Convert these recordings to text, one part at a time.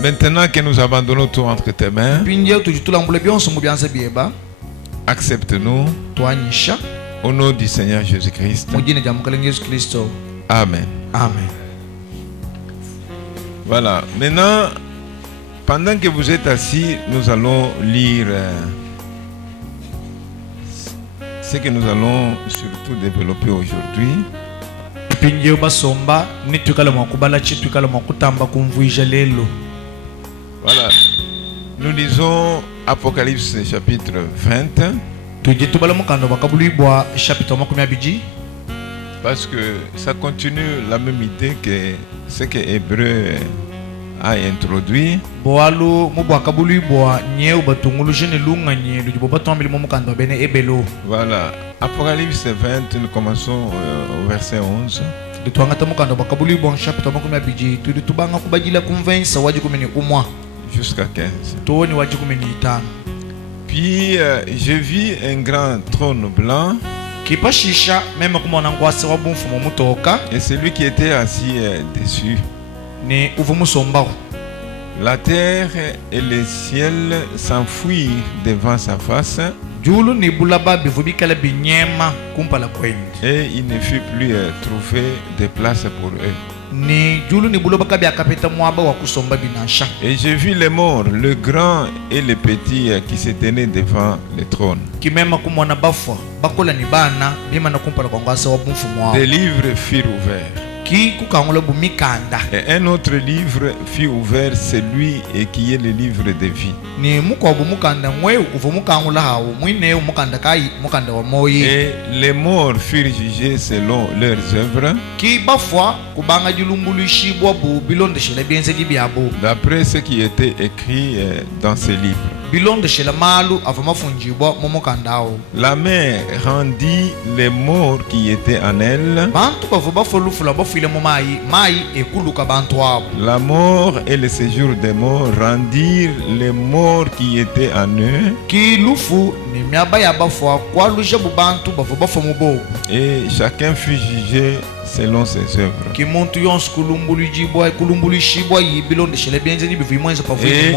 Maintenant que nous abandonnons tout entre tes mains, accepte-nous au nom du Seigneur Jésus-Christ. Amen. Amen. Voilà. Maintenant, pendant que vous êtes assis, nous allons lire ce que nous allons surtout développer aujourd'hui. Voilà. Nous lisons Apocalypse chapitre 20. Parce que ça continue la même idée que ce que Hébreu a introduit. Voilà. Apocalypse 20, nous commençons au verset 11. Jusqu'à 15. Puis je vis un grand trône blanc. Et celui qui était assis dessus. La terre et le ciel s'enfuirent devant sa face. Et il ne fut plus trouvé de place pour eux. Et j'ai vu les morts, le grand et le petit, qui se tenaient devant le trône. Des livres furent ouverts. Et un autre livre fut ouvert, celui qui est le livre de vie. Et les morts furent jugés selon leurs œuvres, d'après ce qui était écrit dans ces livres. La mer rendit les morts qui étaient en elle. La mort et le séjour des morts rendirent les morts qui étaient en eux. Et chacun fut jugé selon ses œuvres. Et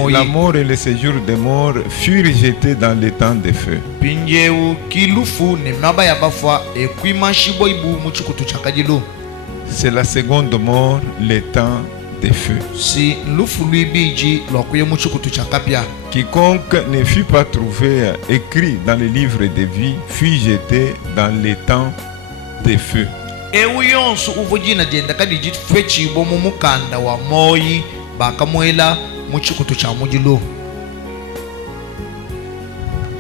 la mort et le séjour des morts furent jetés dans le temps de feu. C'est la seconde mort, le temps de feu. Quiconque ne fut pas trouvé écrit dans le livre de vie fut jeté dans le temps de feu.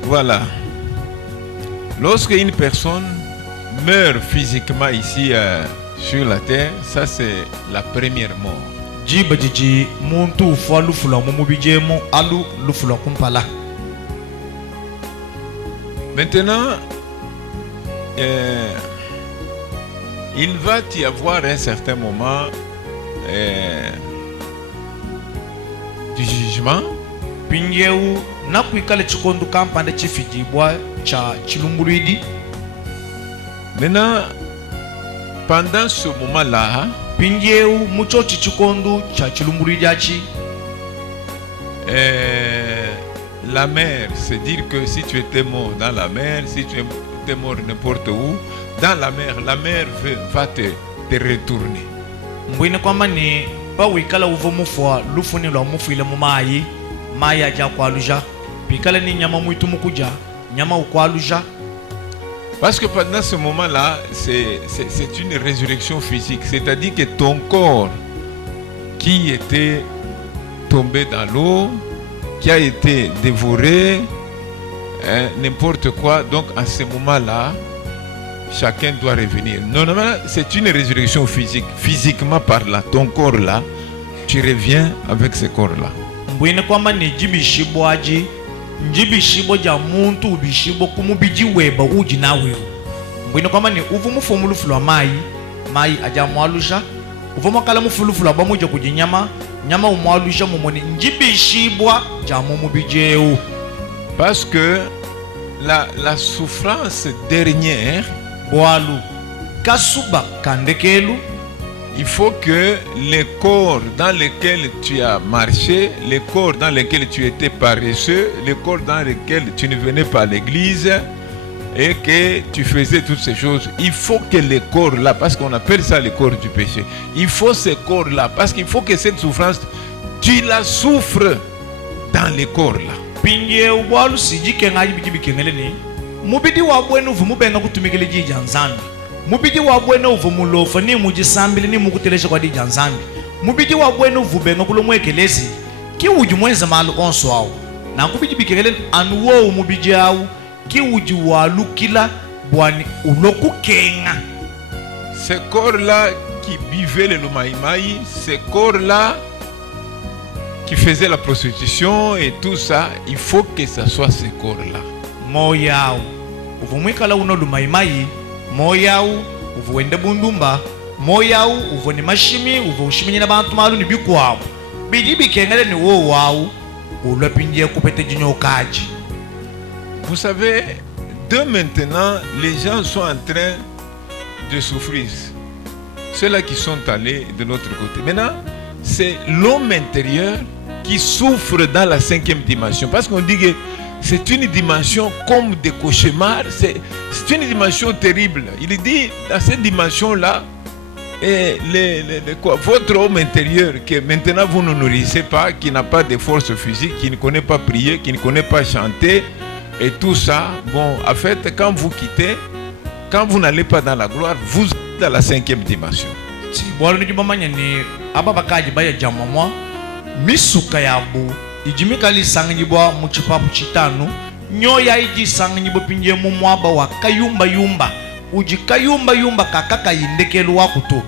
Voilà. Lorsque une personne meurt physiquement ici sur la terre, ça c'est la première mort. Maintenant, il va y avoir un certain moment du jugement. Maintenant, pendant ce moment-là, la mer, c'est dire que si tu étais mort dans la mer, si tu étais mort n'importe où, dans la mer va te retourner. Parce que pendant ce moment-là, c'est une résurrection physique. C'est-à-dire que ton corps qui était tombé dans l'eau, qui a été dévoré, n'importe quoi, donc à ce moment-là, chacun doit revenir. Normalement, c'est une résurrection physique. Physiquement parlant, ton corps là, tu reviens avec ce corps là. Njibishibo ja muntu ubishibo kumubiji weba uji nawe. Mbwino kwamba ni uvumu fomulufulu wa mai aja mwalusha. Uvumu kala mufulufulu wa bamuja kujinyama. Nyama umwalusha mumoni njibishibwa ja mumubijeu. Parce que la souffrance dernière boalu kasuba kandekelu il faut que les corps dans lesquels tu as marché, les corps dans lesquels tu étais paresseux, les corps dans lesquels tu ne venais pas à l'église et que tu faisais toutes ces choses, il faut que les corps-là, parce qu'on appelle ça les corps du péché, il faut ces corps-là, parce qu'il faut que cette souffrance, tu la souffres dans les corps-là. Pinye walu siji kenga biki bikengeleni. Mubidi wa bwenu vumu benga kutumikele jija nzambi. Mubidi wa bwenu vumu lofa ni mujisambili ni mukutelesha kwa dija nzambi. Mubidi wa bwenu vubenga kulomwekelezi. Ki uji mwenza malu onso au. Na kubidi bikengeleni anuwo mubidi au. Ki uji walu kila bwani uloku kenga. Ces corps-là qui buvaient le lomaïmaï, ces corps-là qui faisaient la prostitution et tout ça, il faut que ça soit ces corps-là. Moyao uvumwikala uno lumaimai, moyao uvuende bundumba, moyao uvoni mashimi, uvushimi na bantu malu ni bikwao. Bidi bikengele ni wo wao, ulopinje kupete jinyo kaji. Vous savez, de maintenant, les gens sont en train de souffrir. Ceux-là qui sont allés de l'autre côté. Maintenant, c'est l'homme intérieur qui souffre dans la 5e dimension. Parce qu'on dit que c'est une dimension comme des cauchemars. C'est une dimension terrible. Il dit, dans cette dimension-là, votre homme intérieur, que maintenant vous ne nourrissez pas, qui n'a pas de force physique, qui ne connaît pas prier, qui ne connaît pas chanter, et tout ça, bon, en fait, quand vous quittez, quand vous n'allez pas dans la gloire, vous êtes dans la 5e dimension. Si bwalo ni jumamanya ni ababakaji baya jamamwa misuka yabu ijimika li sangnyibwa muchipapu chitanu nyoya iji sangnyibwa pinje mumwaba wa kayumba yumba uji kayumba yumba kakaka yindekelu wakuto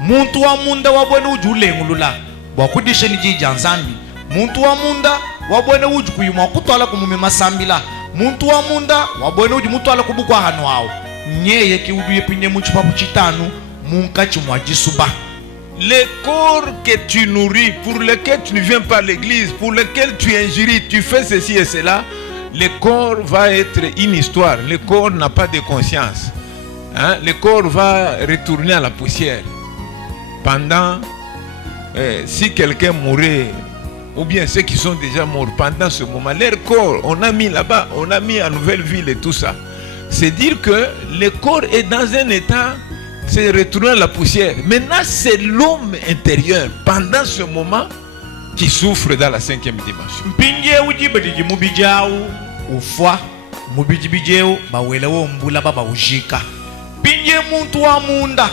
muntu wa munda wabwene ujulengulula wakudishe ni jija nzambi muntu wa munda wabwene uji kuyumwa kutwala kumumi masambila muntu wa munda wabwene uji mutwala kubukwa hanu hao nyeye ki uduye pinje muchipapu chitanu. Les corps que tu nourris, pour lesquels tu ne viens pas à l'église, pour lesquels tu injures, tu fais ceci et cela, le corps va être une histoire. Le corps n'a pas de conscience. Hein? Le corps va retourner à la poussière. Pendant, si quelqu'un mourait, ou bien ceux qui sont déjà morts pendant ce moment, leur corps, on a mis là-bas, on a mis en Nouvelle-Ville et tout ça. C'est dire que le corps est dans un état, c'est retourner à la poussière. Maintenant, c'est l'homme intérieur, pendant ce moment, qui souffre dans la 5e dimension. Mpinje ujibadiji mubijao ufwa mubijibijeo bawelewo mbula baba ujika. Pinje muntu wa munda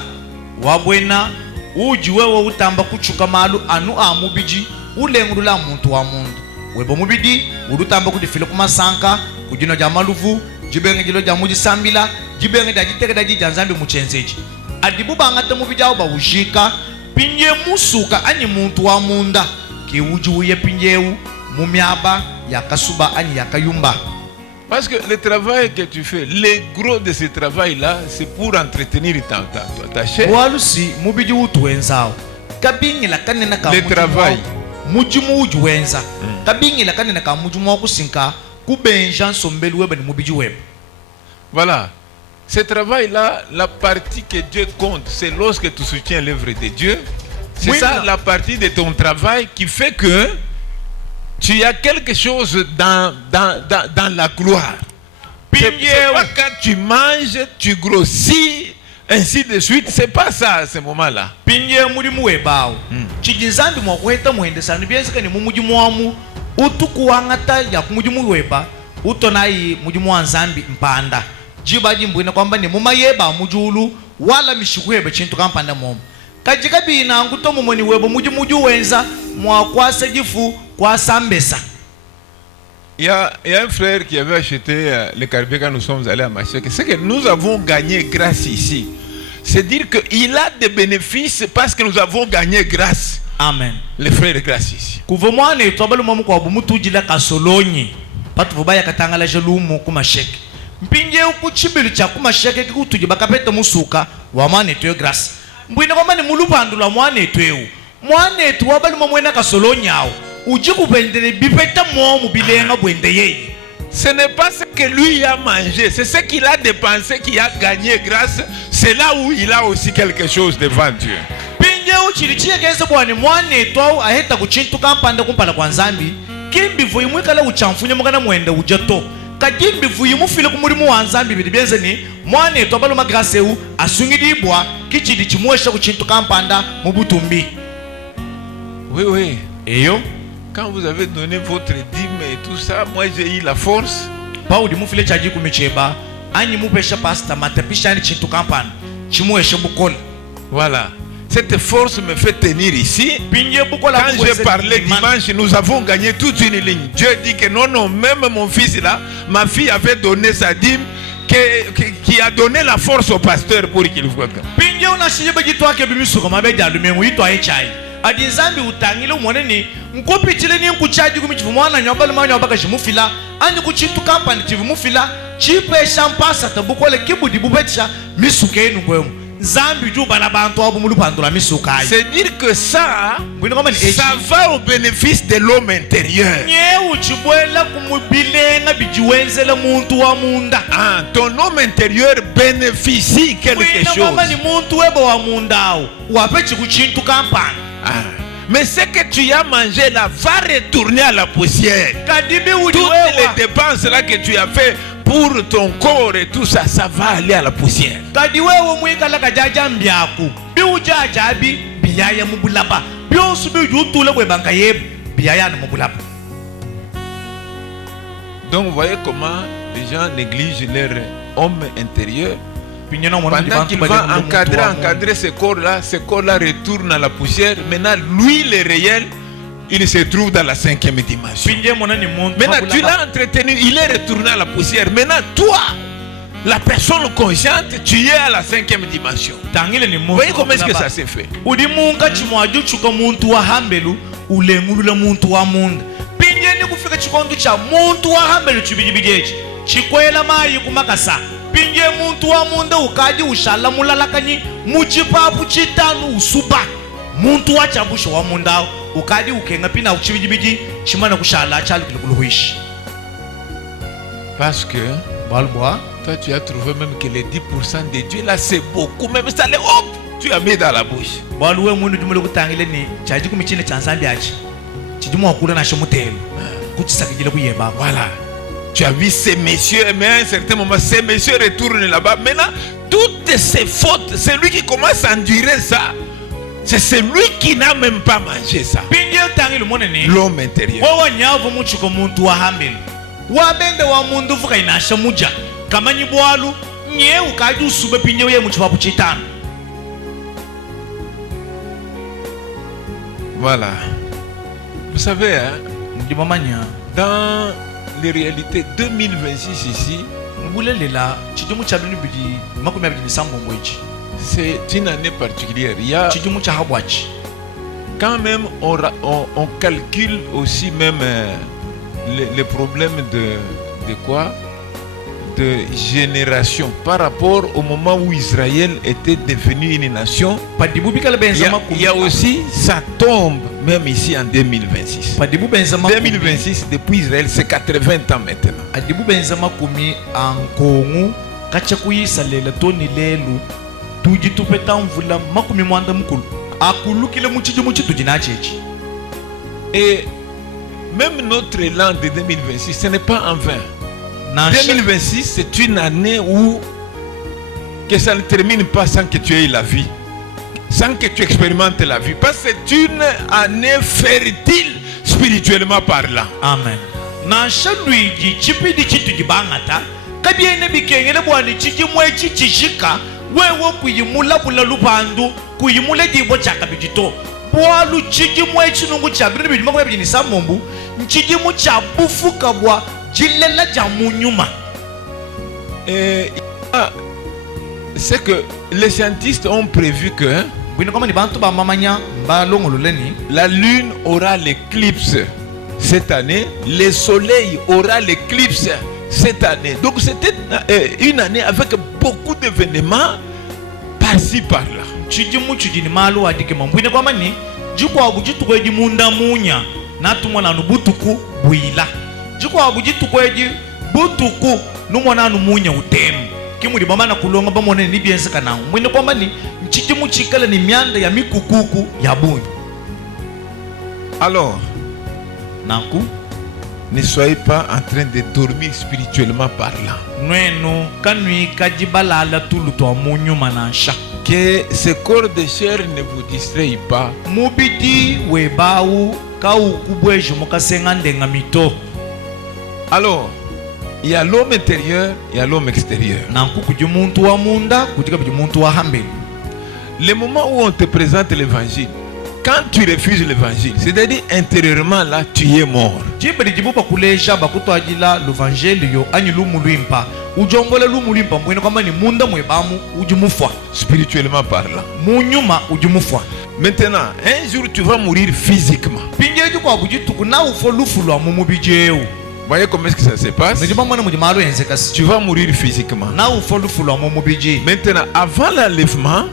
wabwena ujiwewo utamba kuchuka malu anu amubiji ulengulula muntu wa mundu. Webo mubidi udutamba kudifile kumasanka kujino jamaluvu jibenge jilo jamuji sambila jibenge dajiteke daji janzambi muchenzeji. Adibu bangata mubijao ba ujika pinje musuka ani muntu wa munda ki ujuye pinjeu mumiaba yakasuba ani yakayumba. Parce que le travail que tu fais, le gros de ce travail-là, c'est pour entretenir ta chair. Walusi mubiji utuwenzao kabingi la kanena ka le travail mujimu ujuwenza kabingi la kanena ka mujimu wakusinka kubenja sombelu weba ni mubiji weba. Voilà. Ce travail-là, la partie que Dieu compte, c'est lorsque tu soutiens l'œuvre de Dieu. C'est oui, ça la partie de ton travail qui fait que tu as quelque chose dans la gloire. C'est pas quand tu manges, tu grossis, ainsi de suite. C'est pas ça à ce moment-là. Jibaji mbwina kwamba ni mumayeba mujulu wala mishikuhebe chintu kampanda momo kajika bina nguto mumoni webo muju wenza mwakwase jifu kwa sambesa. Il y a un frère qui avait acheté le carburant quand nous sommes allés à Machek. C'est que nous avons gagné grâce ici. C'est dire qu'il a des bénéfices parce que nous avons gagné grâce. Amen. Les frères de grâce ici. Kuvomwane tobalu mamu kwa bumutujila kasolonyi patu vubaya katangala jelumu kumashek. Mpinje ukuchibilu cha kumasheke kikutuji bakapeta musuka wa mwane tuyo grâce. Mbwina kwamba ni mulupandula mwane tuyo. Mwane tuwa bali mwena kasolonyao. Ujiku bendene bipeta mwamu bilenga bwende yeye. Ce n'est pas ce que lui a mangé, c'est ce qu'il a dépensé qui a gagné grâce. C'est là où il a aussi quelque chose devant Dieu. pinje uchilichia kense bwani mwane twau aheta kuchintu kampanda kumpala kwa nzambi kimbi vuyimu ikala uchamfunye mukana mwende ujato kajimbi vuyimu file kumulimu wa nzambi bidibenze ni mwane twabalo magraseu asungidibwa kichidi chimuesha kuchintu kampanda mubutumbi. Oui. Eyo Quand vous avez donné votre dîme et tout ça, moi j'ai eu la force. Paudi mufile chaji kumicheba anyi mupesha pasta matepisha ni chintu kampanda chimuesha bukola. Voilà. Cette force me fait tenir ici. Quand j'ai parlé dimanche, nous avons gagné toute une ligne. Dieu dit que non, même mon fils là, ma fille avait donné sa dîme, qui a donné la force au pasteur pour qu'il voit. Adinzambi utangile umwoneni nkopitile ni nkuchaji kumichivu mwana nyobala mwana wabaka shimufila anyi kuchintu kampani chivu mufila chipesha mpasa tabukole kibudi bubetisha misuke enu kwemu Zambi juba na bantu abu mulupandula misuka. C'est dire que ça va au bénéfice de l'homme intérieur. Ah, ton homme intérieur bénéficie quelque chose. Ah. Mais ce que tu as mangé là va retourner à la poussière. Toutes les dépenses là que tu as fait pour ton corps et tout ça, ça va aller à la poussière. Donc vous voyez comment les gens négligent leur homme intérieur. Pendant qu'il va encadrer ce corps-là retourne à la poussière. Maintenant, lui, le réel, il se trouve dans la 5e dimension. Maintenant, tu l'as entretenu, il est retourné à la poussière. Maintenant, toi, la personne consciente, tu es à la 5e dimension. Vous voyez comment est-ce que ça s'est fait? Pinge muntu wa munda ukaji ushala mulalakanyi muchipapu chitanu usuba muntu wa chabusho wa munda ukaji ukenga pina uchibijibiji chimana kushala chali kulukuluhishi. Parce que toi tu as trouvé même que les 10% de Dieu là c'est beaucoup, même ça les hop tu as mis dans la bouche. Baluwe mundu dumele kutangile ni chaji kumichine chansambi achi chidimu wakula na shomutelo kuchisakijile kuyeba. Voilà. Tu as vu ces messieurs, mais à un certain moment, ces messieurs retournent là-bas. Maintenant, toutes ces fautes, c'est lui qui commence à endurer ça. C'est celui qui n'a même pas mangé ça. L'homme intérieur. Voilà. Vous savez, hein, dans les réalités 2026 ici, c'est une année particulière. Il y a quand même on calcule aussi même les problèmes de quoi? De génération par rapport au moment où Israël était devenu une nation. Il y a aussi, ça tombe même ici en 2026. 2026, depuis Israël, c'est 80 ans maintenant. Et même notre élan de 2026, ce n'est pas en vain. 2026, c'est une année où que ça ne termine pas sans que tu aies la vie, sans que tu expérimentes la vie, parce que c'est une année fertile spirituellement parlant. Amen. Nashaluiji chipidi chitu jibangata kabiene bikengele bwani chijimwe chichishika wewe kuyimula bulalupandu kuyimule dibo chakabijito bwalu chijimwe chinungu chabiri bijima kwa bijini samombu nchijimu chabufuka bwa c'est que les scientifiques ont prévu que la lune aura l'éclipse cette année, le soleil aura l'éclipse cette année. Donc c'était une année avec beaucoup d'événements par-ci par-là. Jiko abujitu kweji butuku numwana numunya utemu kimuli bamana kulonga bamone ni biense kana mwine kwamba ni nchidimu chikala ni mianda ya mikukuku ya bunyu. Alors, Nanku ne soyez pas en train de dormir spirituellement parlant. nwenu kanui kajibalala tulu twa munyu manansha. Que ce corps de chair ne vous distraie pas. Mubidi webawu kau kubwejo mukasenga ndenga mito. Alors, il y a l'homme intérieur, il y a l'homme extérieur. Nanku kujimuntu wa munda kutika kujimuntu wa hambeli. Le moment où on te présente l'évangile, quand tu refuses l'évangile, c'est-à-dire intérieurement là, tu es mort. Jibali jibupa kulesha bakutwajila l'evangile yo anyi lumulwimpa. Ujongola lumulwimpa mwene kama ni munda mwebamu ujimufwa. Spirituellement parlant. Munyuma ujimufwa. Maintenant, un jour tu vas mourir physiquement. Pingeju kwa bujituku na ufo lufulwa mumubijeu. Voyez comment est-ce que ça se passe? Tu vas mourir physiquement. Maintenant, avant l'enlèvement,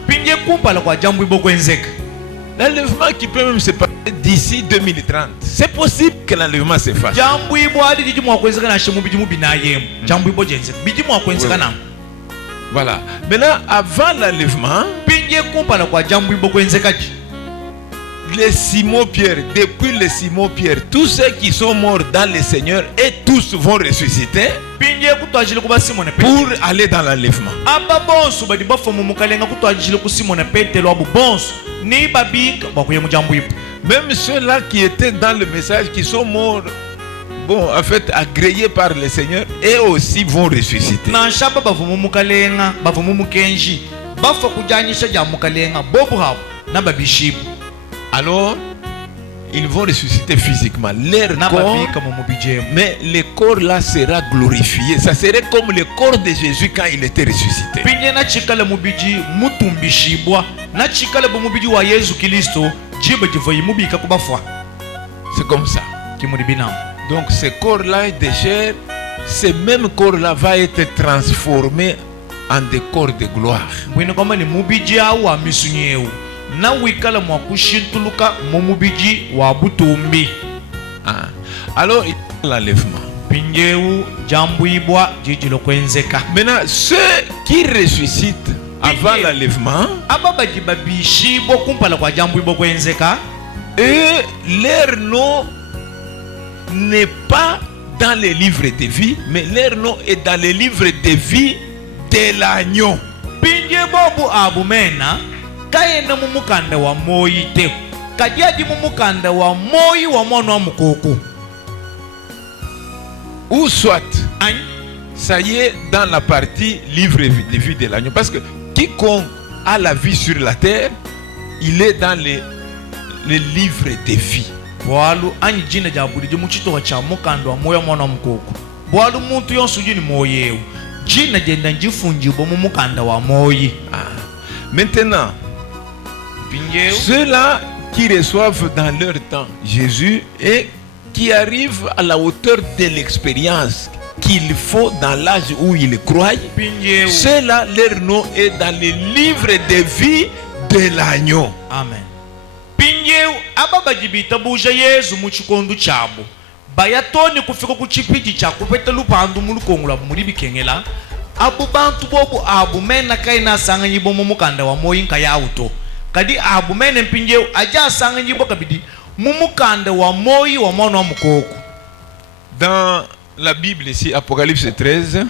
l'enlèvement qui peut même se passer d'ici 2030. C'est possible que l'enlèvement se fasse. Voilà. Maintenant, avant l'enlèvement, les Simon-Pierre, depuis les Simon-Pierre, tous ceux qui sont morts dans le Seigneur et tous vont ressusciter pour aller dans l'enlèvement. Même ceux-là qui étaient dans le message, qui sont morts, bon, en fait, agréés par le Seigneur, et aussi vont ressusciter. Alors, ils vont ressusciter physiquement leur corps, mais le corps là sera glorifié. Ça serait comme le corps de Jésus quand il était ressuscité. C'est comme ça. Donc ce corps là de chair, ce même corps là va être transformé en des corps de gloire. Alors il y a l'enlèvement. Maintenant ceux qui ressuscitent avant l'enlèvement, leur nom n'est pas dans les livres de vie, mais leur nom est dans les livres de vie de l'agneau. Kayenda mumukanda wa moyi te kajaji mumukanda wa moyi wa mwana wa mukoko. Ou soit ça y est dans la partie livre de vie de l'agneau, parce que quiconque a la vie sur la terre, il est dans les livres de vie. Bwalu anyi jina jabulije muchito cha mukanda wa moyo wa mwana wa mukoko. Bwalu muntu yonsu jini moyewu jina jenda njifunjibo mumukanda wa moyi. Maintenant, ceux-là qui reçoivent dans leur temps Jésus et qui arrivent à la hauteur de l'expérience qu'il faut dans l'âge où ils croient, ceux-là, leur nom est dans les livres de vie de l'agneau. Amen. Pinjeu ababajibita buja Yesu muchikondo chabo bayatoni kufika ku chipiji cha kupeta lupandu mulukongula muri bikengela abu bantu bobu abu mena kaina sanga nyibo mumukanda wa moyi nka yauto kadi abu mena mpinjeu aja sanga nyibo kabidi mumukanda wa moyi wa mwana wa mukoko. Dans la Bible ici, Apocalypse 13,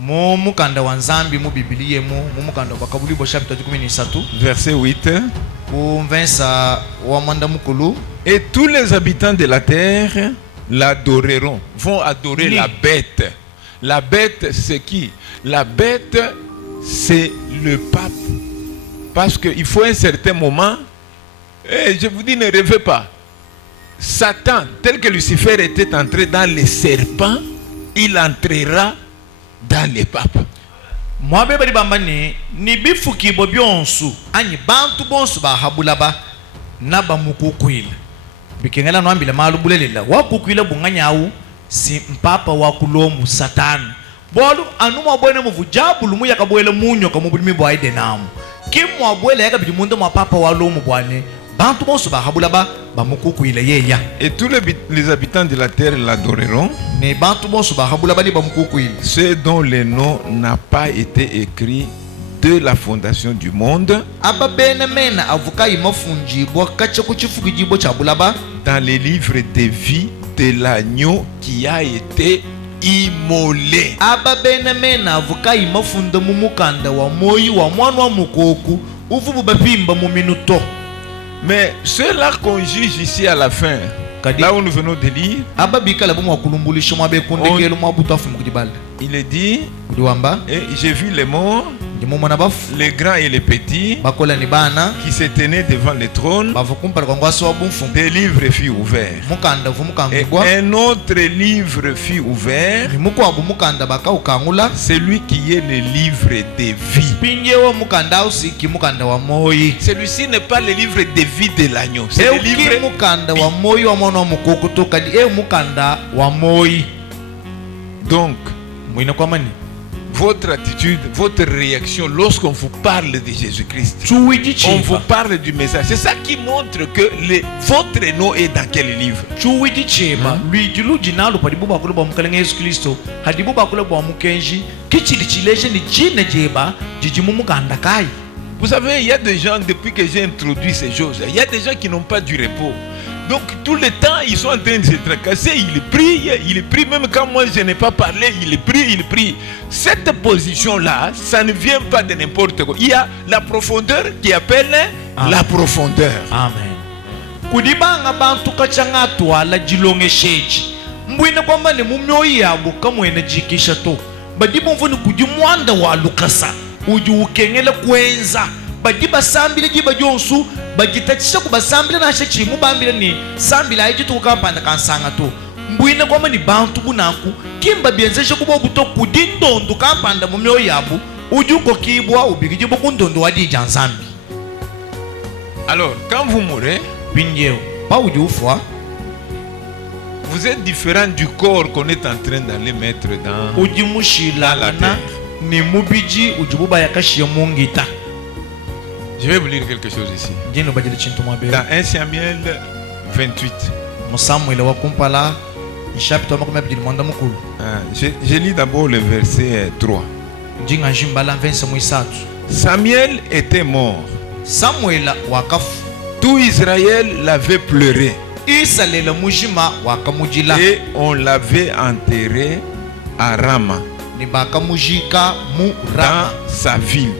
mumukanda wa nzambi mu Biblia mumukanda wa Kabulibo chapitre 13 verset 8, et tous les habitants de la terre l'adoreront, vont adorer la bête. La bête c'est qui? La bête c'est le pape. Parce qu'il faut un certain moment, et je vous dis ne rêvez pas, Satan, tel que Lucifer était entré dans les serpents, il entrera dans les papes. Mwabe bali bambani ni bifuki bo byonsu anyi bantu bonsu ba habulaba naba mukukwila bikengela no ambile malubulelela wakukwila bunganyawu si mpapa wa kulomu Satani bolu anuma bwene muvujabulu muya kabwele munyo kamubulimi bwa idenamu kimwa bwele yaka bijumundo mwa papa wa lomu bwane bantu bonsu ba habulaba ba mukukwila yeya. Et tous les habitants de la terre l'adoreront, ne bantu bonsu ba habulaba ni ba mukukwila ceux dont le nom n'a pas été écrit de la fondation du monde, dans les livres de vie de l'agneau qui a été immolé. Mais ceux-là qu'on juge ici à la fin, là où nous venons de lire, il est dit, et j'ai vu les morts, les grands et les petits, qui se tenaient devant le trône. Des livres furent ouverts. Et un autre livre fut ouvert, celui qui est le livre de vie. Celui-ci n'est pas le livre de vie de l'agneau, c'est le livre de... Donc, votre attitude, votre réaction lorsqu'on vous parle de Jésus-Christ, on vous parle du message, c'est ça qui montre que votre nom est dans quel livre. Vous savez, il y a des gens, depuis que j'ai introduit ces choses, il y a des gens qui n'ont pas du repos. Donc tout le temps, ils sont en train de se tracasser, ils prient, même quand moi je n'ai pas parlé, ils prient. Cette position-là, ça ne vient pas de n'importe quoi. Il y a la profondeur qui appelle la profondeur. Amen. Kudibanga bantu kachanga twala jilongesheji. Mbwine kwamba ne mumyoyi yabo kamwene jikisha to. Badibo mvuni kujimwanda wa lukasa. Uju ukengele kwenza. Badiba sambile jiba jonsu. Bagitachisha kubasambile na shechi mubambile ni sambile ayijitu kukampanda kansanga to. Mbwine kwamba ni bantu bunaku. Kimba bienzeshe kubo buto kudindondu kampanda mumyoyi yabo. Uju kokibwa ubikijibo kundondo wadi jansambi. Alors, quand vous mourrez, vous êtes différent du corps qu'on est en train d'aller mettre dans la terre. Je vais vous lire quelque chose ici. Dans 1 Samuel 28. Je lis d'abord le verset 3. Samuel était mort. Tout Israël l'avait pleuré. Et on l'avait enterré à Rama, dans sa ville.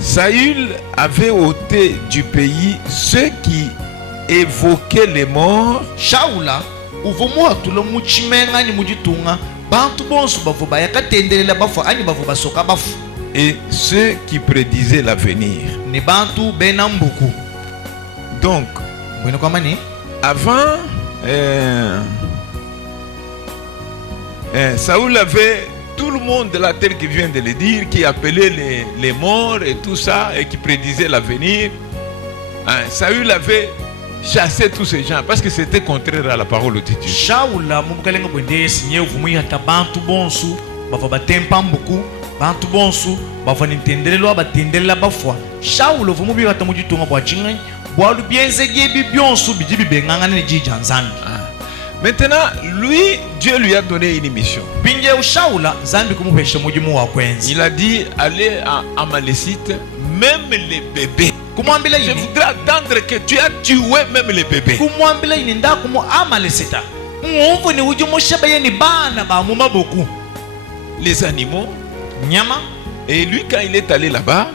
Saül avait ôté du pays ceux qui évoquaient les morts, et ceux qui prédisaient l'avenir. Donc, avant, Saül avait tout le monde de la terre qui vient de le dire, qui appelait les morts et tout ça, et qui prédisait l'avenir. Saül avait chassé tous ces gens parce que c'était contraire à la parole de Dieu. Bantu bonsu bavanitendelelwa batendelela bafwa Shaulo vumubi batamujitunga bwa chinga bwalu bienzeje bibionsu bijibi benganga ne jija nzambi. Maintenant, lui, Dieu lui a donné une mission. Il a dit, allez à Amalécite, même les bébés. Je voudrais attendre que tu as tué même les bébés. Les animaux. Et lui, quand il est allé là-bas,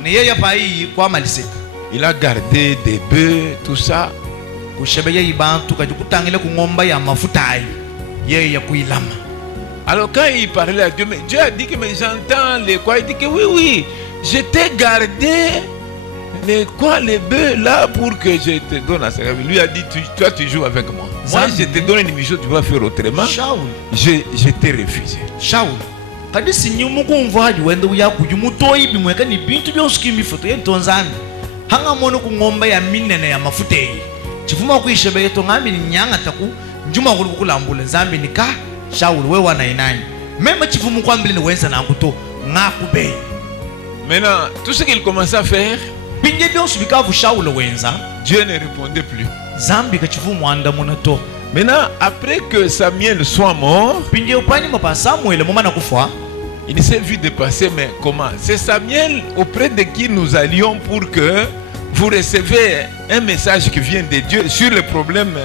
il a gardé des bœufs, tout ça. Alors quand il parlait à Dieu, mais Dieu a dit que mais j'entends les quoi, il dit que oui, je t'ai gardé les bœufs là pour que je te donne à ça. Lui a dit, toi tu joues avec moi. Moi je te donne une mission, tu vas faire autrement. Je t'ai refusé. Kadisi nyumukumvaji wende uyakujutoyi bimweka ni bintu byonsuki mifoto yentonzana hanga mono ku ngomba ya minene ya mafute chifuma kuishebe yeto ngambi ni nyanga taku njuma kulambula zambi nika Shaul we wana inani même chifumu kwambili ni wenza na kuto ngakube. Maintenant tout ce qu'il commençait à faire, binje byonsu bikavu Shaul wenza, Dieu ne répondait plus. Zambi ka chifumu anda monato. Maintenant après que Samuel soit mort, binje upani mapa Samuel mama na kufa, il s'est vu dépasser, mais comment? C'est Samuel auprès de qui nous allions pour que vous recevez un message qui vient de Dieu sur les problèmes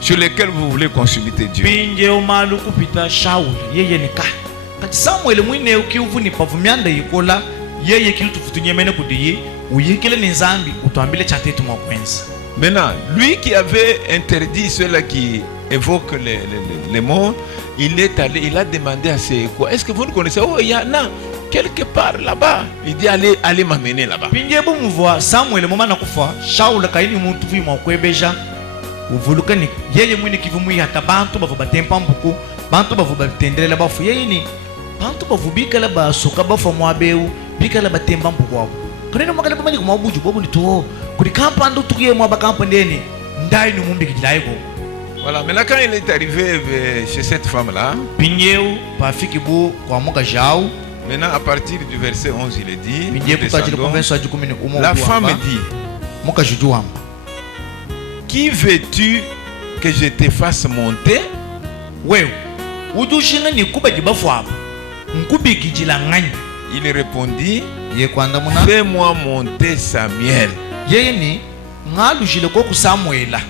sur lesquels vous voulez consulter Dieu. Pinje umalu kupita Shaul yeye nika. Kati Samuel mwine ukiuvu ni pavumyanda yikola yeye kilu tufutunyemene kudiye uyikile ni Nzambi utuambile chatetu mwakwenza. Maintenant, lui qui avait interdit ceux-là qui évoquent les morts, il est allé, il a demandé à ses quoi? Est-ce que vous ne connaissez? Oh, il y en a quelque part là-bas. Il dit allez m'amener là-bas. Pinje bumuvwa Samuel mama nakufa Shaul kaini muntu vi mwakwebeja. Uvulukani yeye mwini kivumu hata bantu bavu batempa mbuku bantu bavu batenderela bafu yeye ni bantu bavu bikala basuka bafu mwabeu bikala batempa mbuku wabo kanene makala bamani kumabuju bobu ni to kuri kampando tukiye mwaba kampandeni ndai ni mumbi kidilaiko. Voilà, mais là quand il est arrivé chez cette femme là, pinyeu pafiki bu kwa moka jao. Maintenant à partir du verset 11 il est dit, la femme dit, moka jujuam, qui veux-tu que je te fasse monter? Wewe ujushina ni kuba jibafu hapa nkubi kijila ngani. Il répondit, fais-moi monter Samuel. Yeye ni ngalujile kwa Samuela.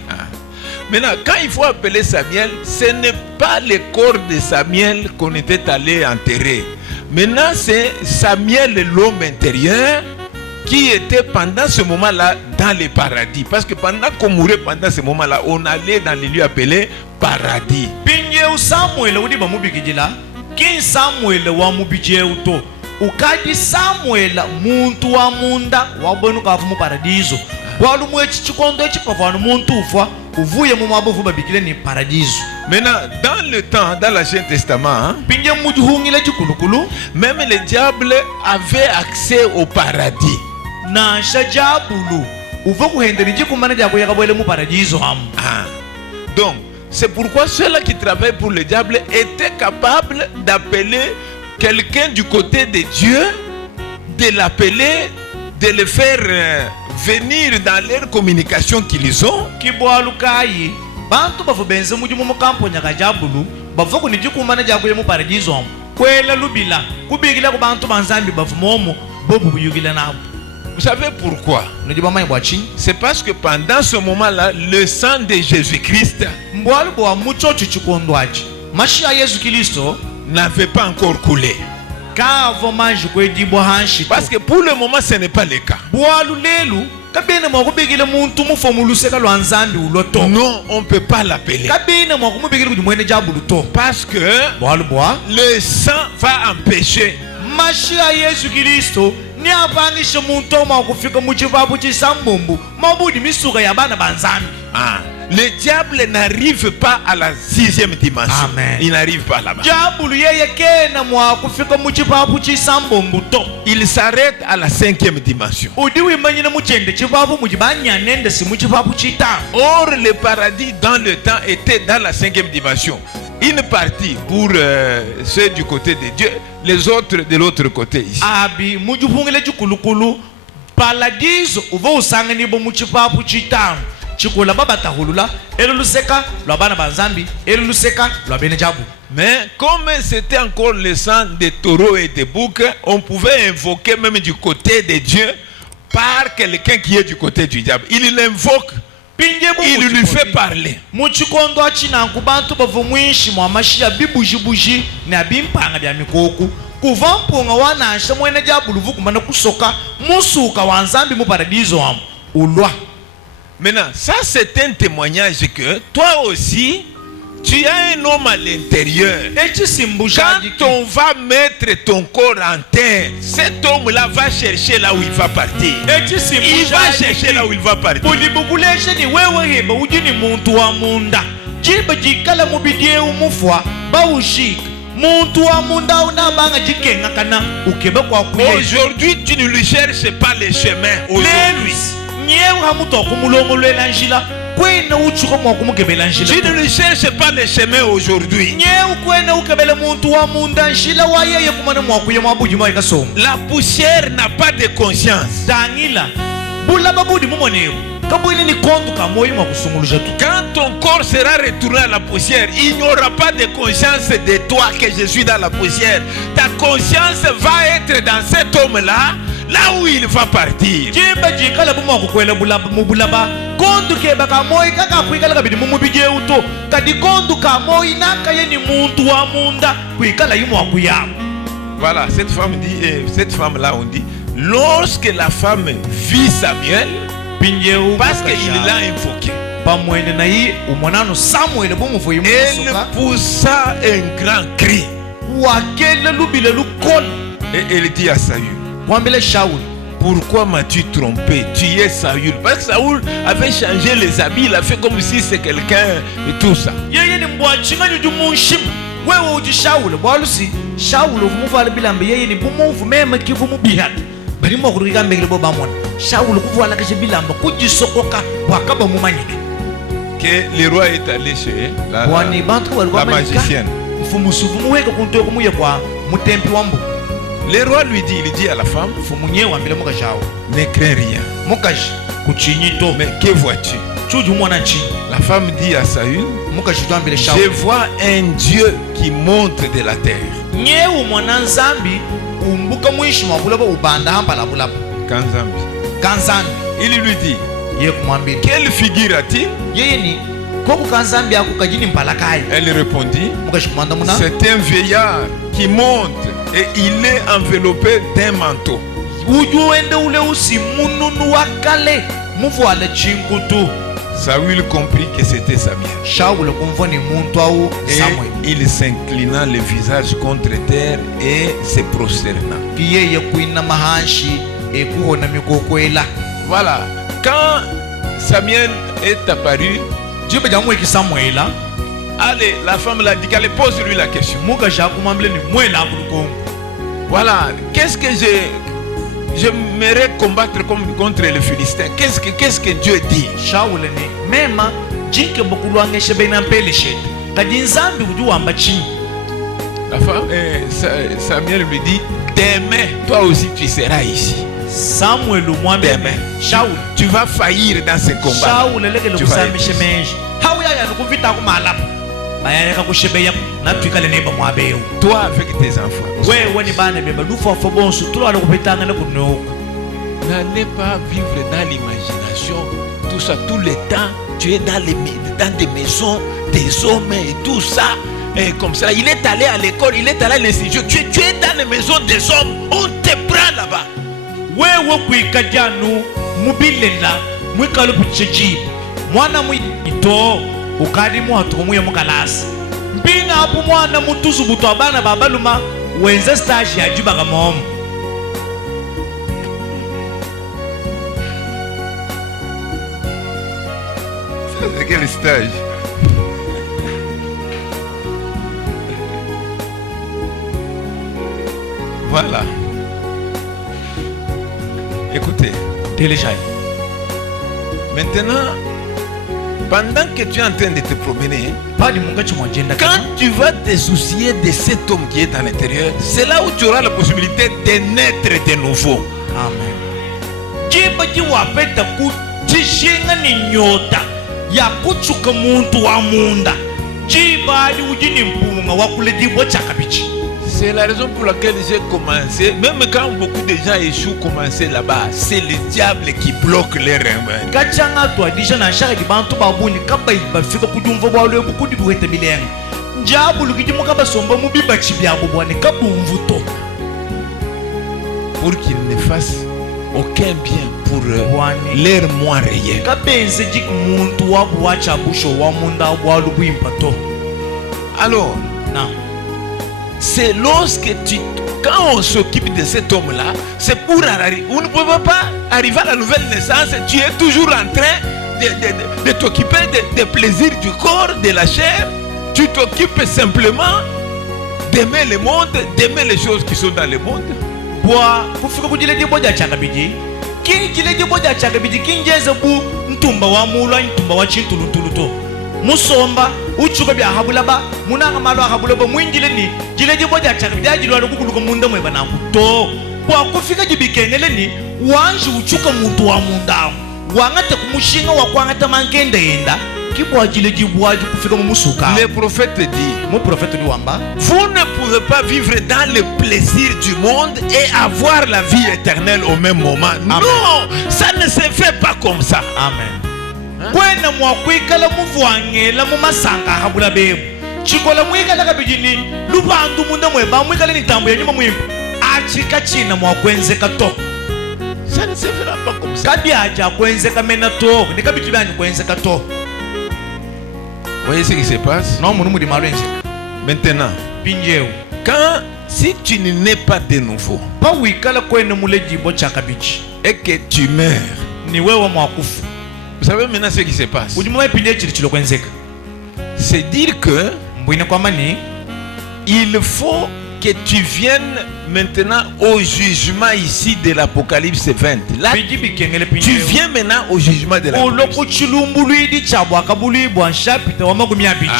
Maintenant, quand il faut appeler Samuel, ce n'est pas le corps de Samuel qu'on était allé enterrer. Maintenant, c'est Samuel, l'homme intérieur, qui était pendant ce moment-là dans le paradis. Parce que pendant qu'on mourait pendant ce moment-là, on allait dans les lieux appelés paradis. Pinye Samuel udi bamubikijila, kin Samuel wa mubije uto. Ukadi Samuel muntu wa munda wabonu kavumu paradiso. Walu mwechi chikondo echi pavanu muntu ufa uvuye mu mabovu babikile ni paradiso. Maintenant, dans le temps, dans l'Ancien Testament, pinye mujuhungile chikulukulu, même le diable avait accès au paradis. Na shajabulu uvo kuhendeni jikumana jako yakabwele mu paradiso ham. Donc, c'est pourquoi ceux-là qui travaillent pour le diable étaient capables d'appeler quelqu'un du côté de Dieu, de l'appeler, de le faire venir dans leur communication qu'ils ont. Kiboalukai, bantu bafu benze mujimu mukampo nyaka jabulu, bafu kunijikumana jako mu paradiso ham. Kwela lubila, kubigila ku bantu banzambi bafu momo, bobu kuyugila nabo. Vous savez pourquoi? C'est parce que pendant ce moment-là, le sang de Jésus-Christ n'avait pas encore coulé. Parce que pour le moment, ce n'est pas le cas. Non, on ne peut pas l'appeler. Parce que le sang va empêcher. Ni abangishe muntu oma kufika mu chivavu chisambumbu mabudi misuka ya bana banzambi. Le diable n'arrive pas à la 6e dimension. Amen. Il n'arrive pas là-bas. Diabulu yeye kena mwa kufika mu chivavu chisambumbu to. Il s'arrête à la 5e dimension. Udiwi manyina mu chende chivavu mu jibanya nende si mu chivavu chita. Or le paradis dans le temps était dans la 5e dimension. Une partie pour ceux du côté de Dieu, les autres de l'autre côté ici. Abi mujupungile chukulukulu paradiso uvo usangani bo muchipapu chitamu chikola baba tahulula eluluseka lwa bana banzambi eluluseka lwa bene jabu. Mais comme c'était encore le sang de taureaux et de boucs, on pouvait invoquer même du côté de Dieu par quelqu'un qui est du côté du diable. Il l'invoque. Il lui fait parler. Muchikondo achina kubantu bavumwishi mwa mashia bibujibuji na bimpanga bya mikoku kuvampunga wanasha mwene jabulu vukumana kusoka musuka wanzambi mu paradiso am ulwa. Maintenant, ça c'est un témoignage que toi aussi tu as un homme à l'intérieur. Quand on va mettre ton corps en terre, cet homme-là va chercher là où il va partir. Il va chercher là où il va partir. Aujourd'hui, tu ne lui cherches pas les chemins. Aujourd'hui. Tu ne lui cherches pas les chemins aujourd'hui. La poussière n'a pas de conscience. Quand ton corps sera retourné à la poussière, il n'y aura pas de conscience de toi que je suis dans la poussière. Ta conscience va être dans cet homme-là, là où il va partir. Voilà, cette femme-là, on dit, lorsque la femme vit Samuel, parce qu'il l'a invoqué, elle poussa un grand cri. Et elle dit à Saül, pourquoi m'as-tu trompé? Tu es Saül. Parce que Saül avait changé les habits, il a fait comme si c'est quelqu'un et tout ça. Que le roi est allé chez la magicienne. Le roi lui dit, il dit à la femme, ne crains rien. Mais que vois-tu? La femme dit à Saül, je vois un Dieu qui monte de la terre. Kanzambi. Il lui dit, quelle figure a-t-il? Elle répondit, c'est un vieillard qui monte et il est enveloppé d'un manteau. Saül comprit que c'était Samuel. Et il s'inclina le visage contre terre et se prosterna. Voilà. Quand Samuel est apparu, allez, la femme l'a dit qu'elle pose-lui la question. Voilà. Qu'est-ce que j'aimerais combattre contre les Philistins? Qu'est-ce que Dieu dit? La femme, Samuel lui dit, demain, toi aussi tu seras ici. Demain, tu vas faillir dans ce combat. Toi avec tes enfants. N'allez pas vivre dans l'imagination. Tout ça, tout le temps, tu es dans des maisons, des hommes et tout ça. Et comme ça, il est allé à l'école, il est allé à l'institut. Tu es dans les maisons des hommes, on te prend là-bas. C'est quel stage? Voilà. Écoutez. Maintenant, pendant que tu es en train de te promener, quand tu vas te soucier de cet homme qui est à l'intérieur, c'est là où tu auras la possibilité de naître de nouveau. Amen. C'est la raison pour laquelle j'ai commencé, même quand beaucoup de gens échouent, commencer là-bas, c'est le diable qui bloque les remèdes. Pour qu'ils ne fassent aucun bien pour leur moi réel. Alors, c'est lorsque quand on s'occupe de cet homme-là, c'est pour arriver. On ne peut pas arriver à la nouvelle naissance. Tu es toujours en train de t'occuper des plaisirs du corps, de la chair. Tu t'occupes simplement d'aimer le monde, d'aimer les choses qui sont dans le monde. Musomba uchuka bya habulaba munanga malo habulaba mwinjile ni jileje boja chakabijajilwa lokukuluka munda mweba na kuto kwa kufika jibikengele ni wanji uchuka muntu wa munda wangate kumushinga wakwangata mankenda yenda kibwajile jibwaji kufika mumusuka. Le prophète dit, Mon prophète lui wamba, vous ne pouvez pas vivre dans le plaisir du monde et avoir la vie éternelle au même moment. Non, ça ne se fait pas comme ça. amen. Kwena mwakwikala muvwangela mumasanga habula bebu. Chikola mwikala kabijini lubandu munda mweba mwikala ni tambo ya nyuma mwimba. Achika china mwakwenzeka to. Ça ne se fera pas comme ça. Kadi aja kwenzeka mena to. Ni kabiji banyu kwenzeka to. Voyez ce qui se passe? No munu mudi malwenzeka. Maintenant, Pinjeu. quand si tu n'es pas de nouveau Pa wikala kwena mulejibo cha kabiji. et que tu meurs, Ni wewe mwakufu. vous savez maintenant ce qui se passe? Ujimwe pinje chili chilo kwenzeka. C'est dire que Mbwine kwa mani. il faut que tu viennes maintenant au jugement ici de l'Apocalypse 20. Là, Bijibi kengele tu pinjeu. viens maintenant au jugement de l'Apocalypse. Oloko chilumbuluidi chabwa kabuli bwa nshapita wa magumi abiji.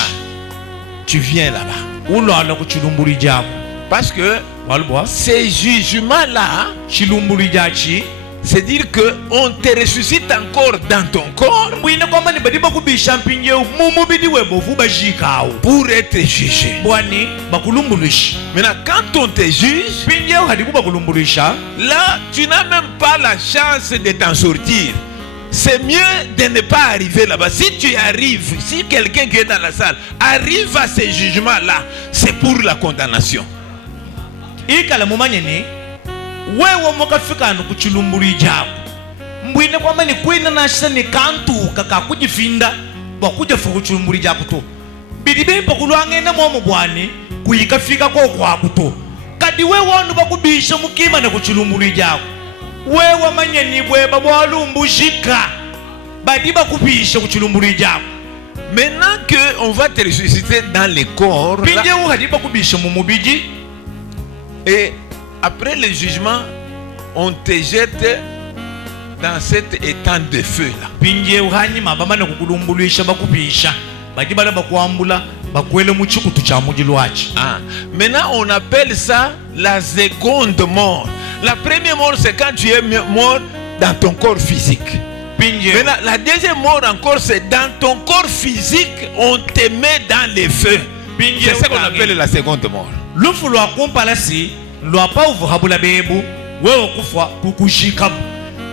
Tu viens là-bas. Ulo aloko chilumbuli jabu. Parce que Walbwa. ces jugements-là, Chilumbuli jachi. c'est dire qu'on te ressuscite encore dans ton corps Mbwine kwa mani badiba kubisha pinjeu. Mumubidi webo fuba jikao. pour être jugé. Bwani bakulumbuluishi. Maintenant, quand on te juge, Pinjeu hadikuba kulumbulisha. là, tu n'as même pas la chance de t'en sortir. C'est mieux de ne pas arriver là-bas. Si tu arrives, si quelqu'un qui est dans la salle arrive à ces jugements-là, c'est pour la condamnation. Ikala mumanyeni. Wewe mwakafika anu kuchilumbuli jabu. Mbwine kwa mani kwina na shani kantu kaka kujifinda. Wakuja fuku chilumbuli jabu to. Bidibe pakuluange na mwamu bwani. Kuyikafika kwa kwaku to. Kadi wewe anu bakubisha mukima na kuchilumbuli jabu. Wewe manyeni bweba bwalumbushika. Badiba kubisha kuchilumbuli jabu. Maintenant qu'on va te ressusciter dans les corps, là, Pinje uhadiba kubisha mumubiji. et après le jugement, on te jette dans cet étang de feu-là. Pinje uhanyima bamane kukulumbuluisha bakubisha. Badiba la bakuambula bakwele muchikutu cha mujilwachi. Ah. Maintenant, on appelle ça la seconde mort. La première mort, c'est quand tu es mort dans ton corps physique. Pinje. Maintenant, la deuxième mort encore, c'est dans ton corps physique, on te met dans les feux. C'est ça qu'on appelle la seconde mort. Lufu lwa kumpalasi lwa pa uvuhabula bebu wewe kufa kukushika.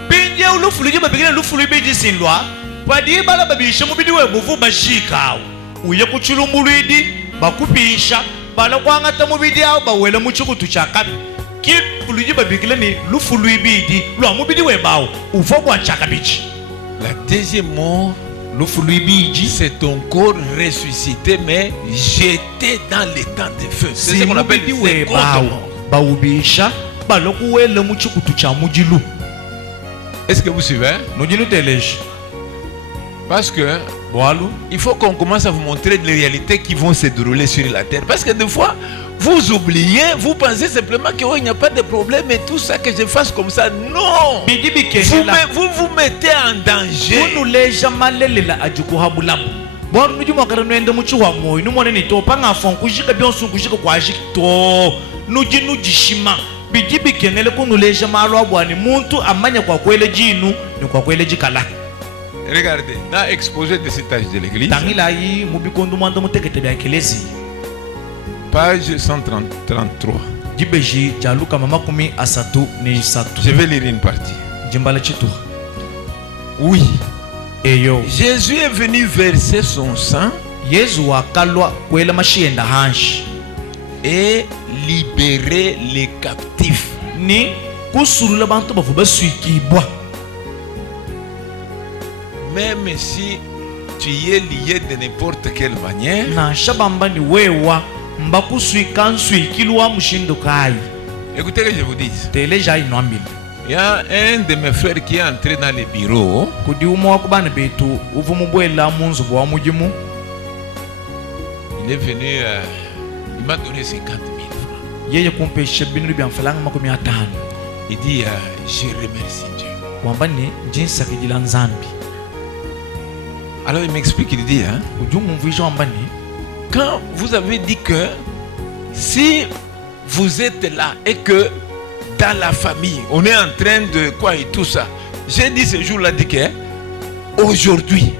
Pinje lufu lujiba bigina lufu lubiji sinlwa padiba la babisha mubidi webu vuba shika. Uye kuchulumbulidi bakupisha bala kwangata mubidi au bawele muchikutu chakabi. Kipu lujiba bigina ni lufu luibidi lwa mubidi webao ufobwa chakabichi. La deuxième mort, Lufu luibiji c'est ton corps ressuscité mais jeté dans l'étang de feu. C'est ce qu'on appelle la seconde mort. Baubisha balokuwele muchikutu cha mujilu. Est-ce que vous suivez? Nujilu teleji. Parce que Boalu. il faut qu'on commence à vous montrer les réalités qui vont se dérouler sur la terre. Parce que des fois, vous oubliez, vous pensez simplement qu'il n'y a pas de problème et tout ça, que je fasse comme ça. Non! Vous vous mettez en danger. Unuleja malelela ajukuhabulabu. Bwana nujuma karanwenda muchuwa moyo numone ni to panga fon kushika byonsu kushika kwa to nujishima bijibi kenele kunuleja malo bwani muntu amanya kwa kwele jinu ni kwa kwele jikala. Regardez, dans l'exposé de cet âge de l'église, Tangila yi mubikondu mwanda mutekete bya kelezi. page 133. Jibeji jaluka mama kumi asatu ni satu. Je vais lire une partie. Jimbala chitu. Oui. Eyo. Jésus est venu verser son sang Yesu wakalwa kwela mashienda hanshi. et libérer les captifs. Ni kusulula bantu bafu baswikibwa. Même si tu y es lié de n'importe quelle manière, Na shabamba ni wewa mbakuswika nswikilwa mushindukai. écoutez que je vous dise. Teleja inwambili. Il y a un de mes frères qui est entré dans le bureau. Kudi umo wakubana betu uvumu bwela munzu bwa mujimu. Il est venu, il m'a donné 50 000 francs. Yeye kumpesha binuri bya mfalanga 50. Il dit, je remercie Dieu. Wambani jinsa kijila nzambi. Alors il m'explique, il dit, Ujumu mvisha wambani. quand vous avez dit que si vous êtes là et que dans la famille, on est en train de quoi et tout ça, j'ai dit ce jour-là, dit que aujourd'hui,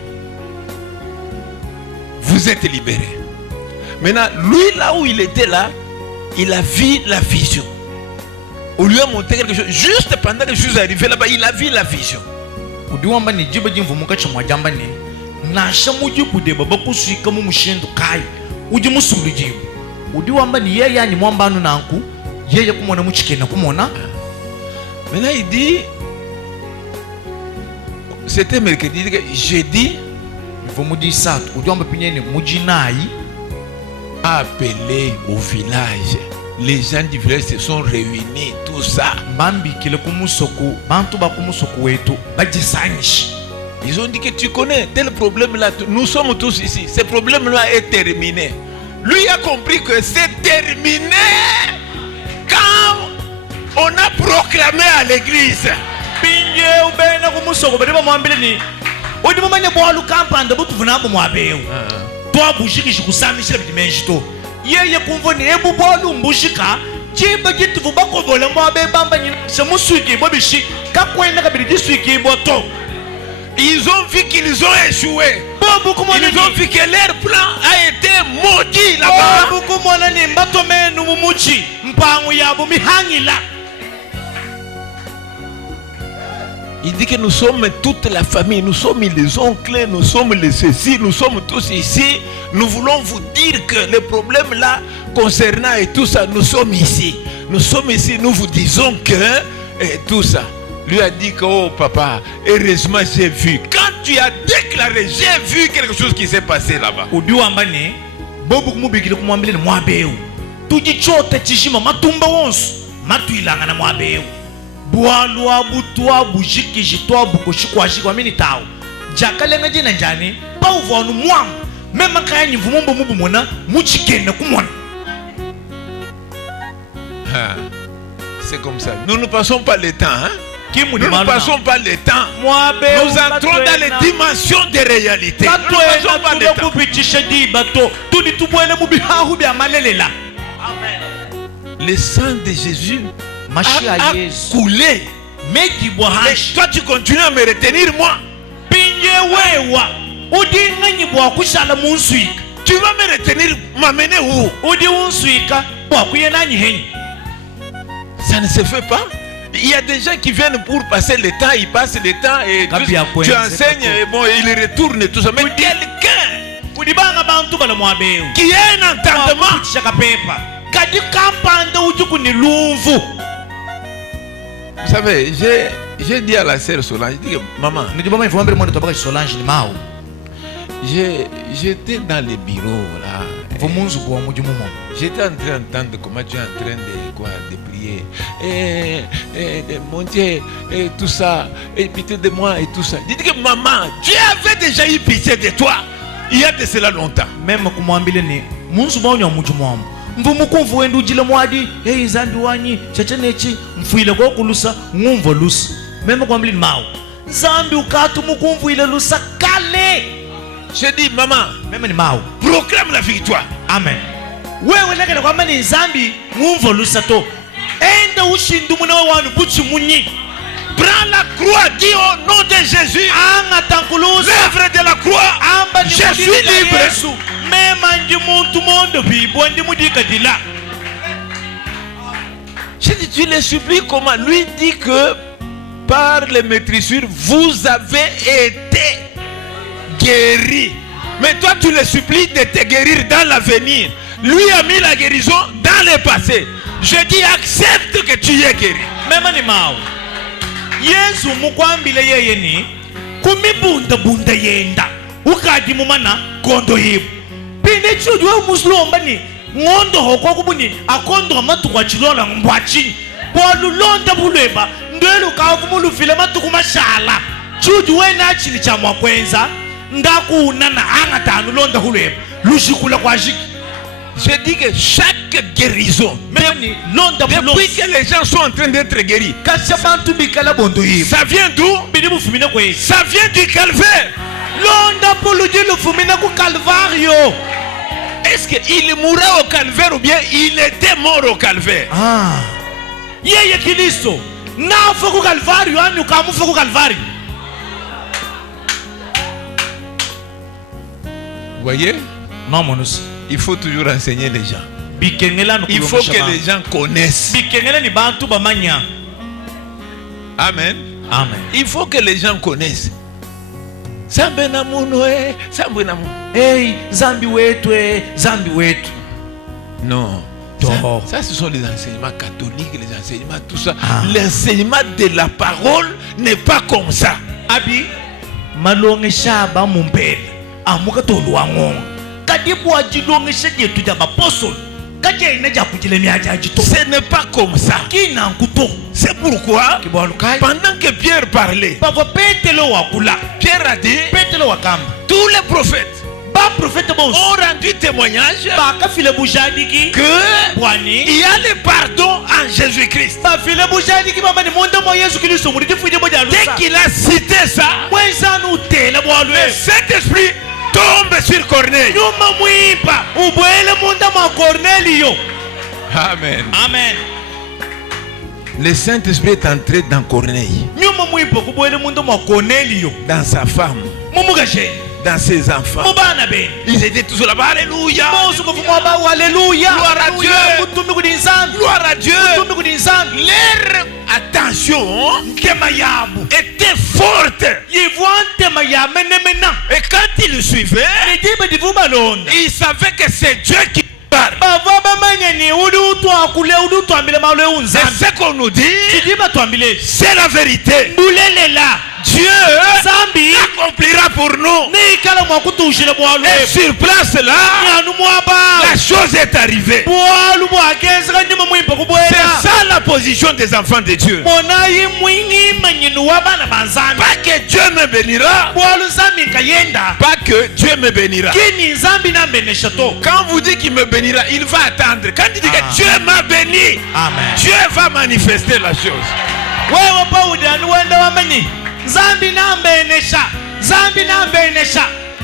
vous êtes libéré. Maintenant, lui, là où il était là, il a vu la vision. On lui a montré quelque chose. Juste pendant que je suis arrivé là-bas, il a vu la vision. Udiwamba ni jiba jimvu muka chumwa jamba ni na shamuji kudeba baku suika mu mushindu kai uji musulu jibu. Udiwamba ni yeye yani mwamba anu nanku yeye kumona muchike na kumona. Maintenant il dit, c'était mercredi, jeudi, Vomudi sat udiwamba pinyeni mujinai appelé au village. Les gens du village se sont réunis, tout ça. Bambi kile kumusoko, bantu ba kumusoko wetu, bajisanyish. Ils ont dit que tu connais tel problème là, nous sommes tous ici. Ce problème là est terminé. Lui a compris que c'est terminé quand on a proclamé à l'église. Binye ubena kumusoko, badiba mwambile ni. Odi mumanye bwalu kampanda butu vunabu mwabeu. Toa bushiki shikusamisha bidimenjito. Yeye kumvoni ebu bolu mbushika jiba jitu vubako vola mwabe bamba nyina semusuiki bobishi kakwenda kabiri jisuiki boto. Ils ont vu qu'ils ont échoué. Ils ont vu que leur plan a été maudit là-bas. Il dit que nous sommes toute la famille, nous sommes les oncles, nous sommes les ceci, nous sommes tous ici. Nous voulons vous dire que les problèmes là concernant et tout ça, nous sommes ici. Nous sommes ici, nous vous disons que et tout ça. Lui a dit que oh papa, heureusement j'ai vu. Quand tu as déclaré, j'ai vu quelque chose qui s'est passé là-bas. Bwalwa butwa bujiki jitwa bukoshikwa shikwa mini tao jakalenga jina njani pa uvonu mwam mema kaya nyivumumbo mubu mona muchikena kumona. C'est comme ça. Nous ne passons pas le temps, hein? Nous ne passons pas le temps. Nous entrons dans les dimensions des réalités. Nous ne passons pas le temps. Le sang de Jésus a coulé. Mais toi tu continues à me retenir moi. Tu vas me retenir, m'amener où? Ça ne se fait pas. Il y a des gens qui viennent pour passer le temps, ils passent le temps et tu enseignes et bon, ils retournent tout ça. Mais quelqu'un qui a un entendement, vous savez, j'ai dit à la sœur Solange, j'ai dit maman, j'étais dans les bureaux là. J'étais en train d'entendre comment tu es en train de prier. Mon Dieu, et tout ça, et pitié de moi et tout ça. J'ai dit que maman, Dieu avait déjà eu pitié de toi. Il y a de cela longtemps. Même mvumukumvu wendu jile mwadi zambi wanyi chechenechi mfuile kwa kulusa ngumvo lusa meme kwa mlini mao zambi ukatu mukumvu ile lusa kale. Je dis maman, meme ni mao proclame la victoire. Amen. Wewe nakala kwa mani zambi ngumvo lusa to enda ushindu muna wanu buchi munyi. Prends la croix, dis au nom de Jésus. L'œuvre de la croix. Je suis libre. Je dis, tu les supplies comment? Lui dit que par les maîtrisures, vous avez été guéris. Mais toi, tu les supplies de te guérir dans l'avenir. Lui a mis la guérison dans le passé. Je dis, accepte que tu es guéri. Même animal. Yesu mukwambile yeye ni kumibunda bunda yenda ukadi mumana kondo yibu pinde chudwe umuslomba ni ngondo hoko kubuni akondo matu kwa chilola mbwachi bolu londa buleba ndwelu kavumulu file matu kumashala chudwe na chili cha mwakwenza ndaku unana angatanu londa huleba lushikula kwa jiki. Je dis que chaque guérison, depuis que les gens sont en train d'être guéris, ça vient d'où? Ça vient du calvaire. Est-ce qu'il mourra au calvaire ou bien il était mort au calvaire? voyez, Non, monus. il faut toujours enseigner les gens. Bikengela no Il faut que les gens connaissent. Bikengela ni bantu bamanya. Amen. Amen. Il faut que les gens connaissent. Sambe na muno sambe na muno. Hey, zambi wetu zambi wetu. Non. Non. Ça, ce sont les enseignements catholiques, les enseignements, tout ça. L'enseignement de la parole n'est pas comme ça. Abi, malonge shaba mumpele. Amuka toluwa ngonga. Kadibu ajilonge shedi tu jaba apostol. Kaje ina jakujile miaja ajito. Ce n'est pas comme ça. Kina nkuto. C'est pourquoi, pendant que Pierre parlait, Papa petelo wakula. Pierre a dit, Petelo wakamba. tous les prophètes ont ont rendu témoignage que il y a le pardon en Jésus-Christ. Dès qu'il a cité ça, le Saint-Esprit tombe sur Corneille. Amen. Amen. Le Saint-Esprit est entré dans Corneille, dans sa femme, dans ses enfants. Ils étaient tous là-bas. Alléluia. Gloire à Dieu. Gloire à Dieu. Leur attention était forte. Et quand ils suivaient, ils savaient que c'est Dieu qui parle. C'est ce qu'on nous dit. C'est la vérité. Dieu accomplira pour nous. Et sur place là, la chose est arrivée. C'est ça la position des enfants de Dieu. Pas que Dieu me bénira. Pas que Dieu me bénira. Quand vous dites qu'il me bénira, il va attendre. Quand il dit que Dieu m'a béni, Dieu va manifester la chose.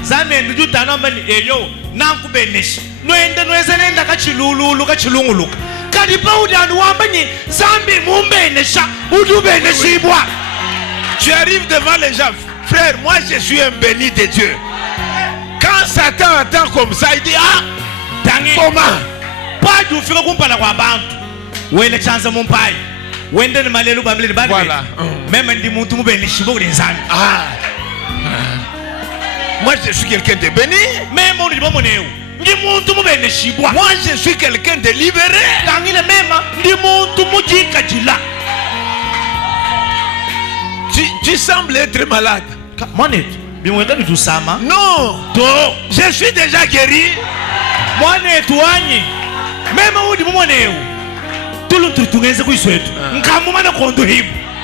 Zambi ndujuta nambani eyo nankubenesha noende noeze nenda kachilululu kachilunguluka kali Pauli anuambani zambi mumbenesha udubeneshibwa. Tu arrives devant les gens, frère, moi je suis un béni de Dieu. Quand Satan attend comme ça, il dit comment? Pas du fika kumpala kwa bantu wele chanza mumpai wende ni malelu bamlele bali. Voilà. Même ndi muntu mubeneshibo kuri nzambi. Moi je suis quelqu'un de béni. Moi je suis quelqu'un de libéré. Tu sembles être malade. Non. Je suis déjà guéri.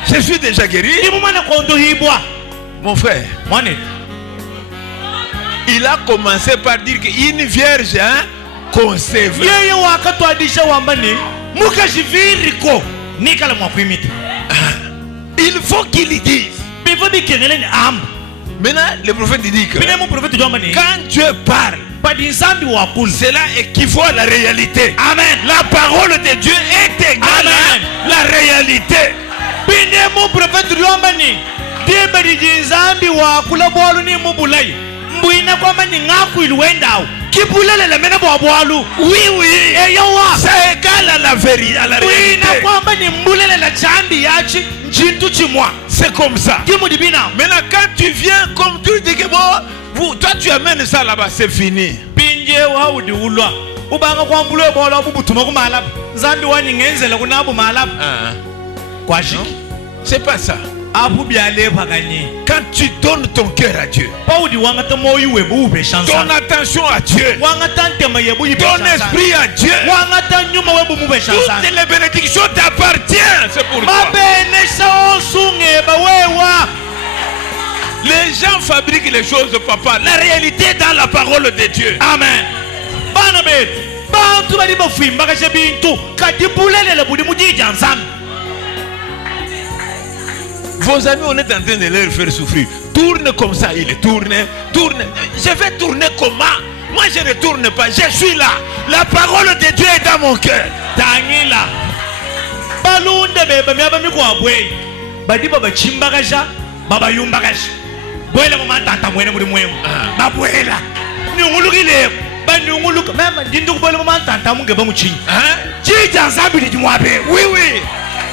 Je suis déjà guéri. Mon frère, il a commencé par dire qu'une vierge concève. Il faut qu'il dise. Maintenant, le prophète dit que quand Dieu parle, cela équivaut à la réalité. Amen. La parole de Dieu est égale à la réalité. Oui, oui, c'est égal à la vérité, à la réalité. C'est comme ça. Maintenant, quand tu viens, comme tu dis que bon, toi tu amènes ça là-bas, c'est fini. C'est pas ça. Quand tu donnes ton cœur à Dieu, ton attention à Dieu, ton esprit à Dieu, toutes les bénédictions t'appartiennent. C'est pour toi. Les gens fabriquent les choses, papa. La réalité est dans la parole de Dieu. Amen. Vos amis, on est en train de leur faire souffrir. Tourne comme ça, il tourne, tourne. Je vais tourner comment? Moi, je ne tourne pas. Je suis là. La parole de Dieu est dans mon cœur. nungulukile banunguluka mama ndindukubona mama ntanta mungeba muchinyi jija nzambi ndimwabe Oui, oui.